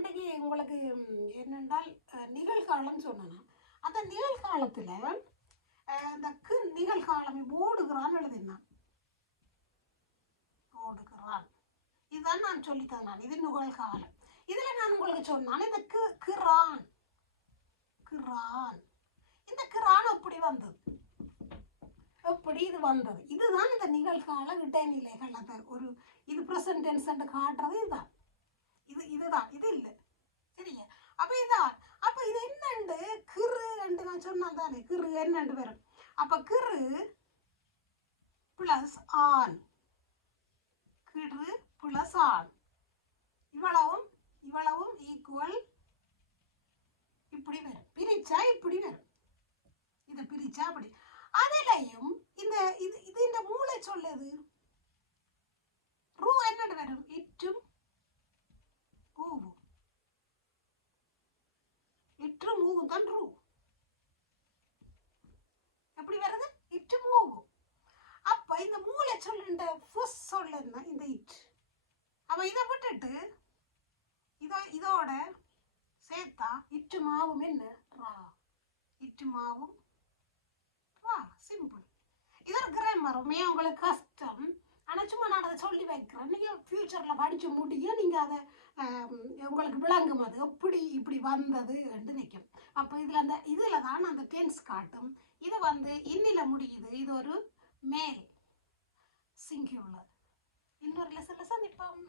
அன்றைக்கு உங்களுக்கு என்னென்றால் நிகழ்காலம் சொன்னேன். அந்த நிகழ்காலத்தில் இந்த நிகழ்காலம் ஓடுகிறான் எழுதினான். ஓடுகிறான் இதுதான் நான் சொல்லித்தேன். நான் இது நிகழ்காலம். இதில் நான் உங்களுக்கு சொன்னான் இந்த கிரான் கிரான். இந்த கிரான் எப்படி வந்தது, எப்படி இது வந்தது? இதுதான் இந்த நிகழ்கால இடைநிலைகள். அந்த ஒரு இது ப்ரெசன்ட் டென்ஸ் காட்டுறது இதுதான். இதுதான் இது இல்லை சரியா? அப்போ இதான். அப்போ இது என்னண்டு கிரு என்று நான் சொன்னால் தானே கிரு என்னண்டு வரும். அப்போ கிரு பிளஸ் ஆன், கிரு பிளஸ் ஆன், இவ்வளவும் இவ்வளவும் ஈக்குவல் இப்படி வரும். பிரிச்சா இப்படி வரும். இதை பிரிச்சா அப்படி. அதிலையும் இந்த இது இது இந்த மூளை சொல்லுது ரூ என்னடு வரும், இற்றும் ஊவும். இற்றும் ஊவும் தான் ரூ. எப்படி வருது? இற்றும் ஊவும். அப்ப இந்த மூளை சொல்லுன்ற ஃபுஸ் சொல்லுன்னா இந்த இட். அவ இதை விட்டுட்டு இதோட சேர்த்தா இற்றுமாவும் என்ன ரா. இற்றுமாவும் ரா. சிம்பிள். இது ஒரு கிராமர். உங்களுக்கு கஷ்டம். ஆனால் சும்மா நான் அதை சொல்லி வைக்கிறேன். நீங்கள் ஃப்யூச்சரில் படித்து முடியும். நீங்கள் அதை உங்களுக்கு விளங்கும் அது எப்படி இப்படி வந்தது என்று நிற்கும். அப்போ இதில் தான் அந்த டென்ஸ் காட்டும். இது இன்னில முடியுது. இது ஒரு மேல் சிங்குலர். இன்னொரு லெசனில் சந்திப்போம்.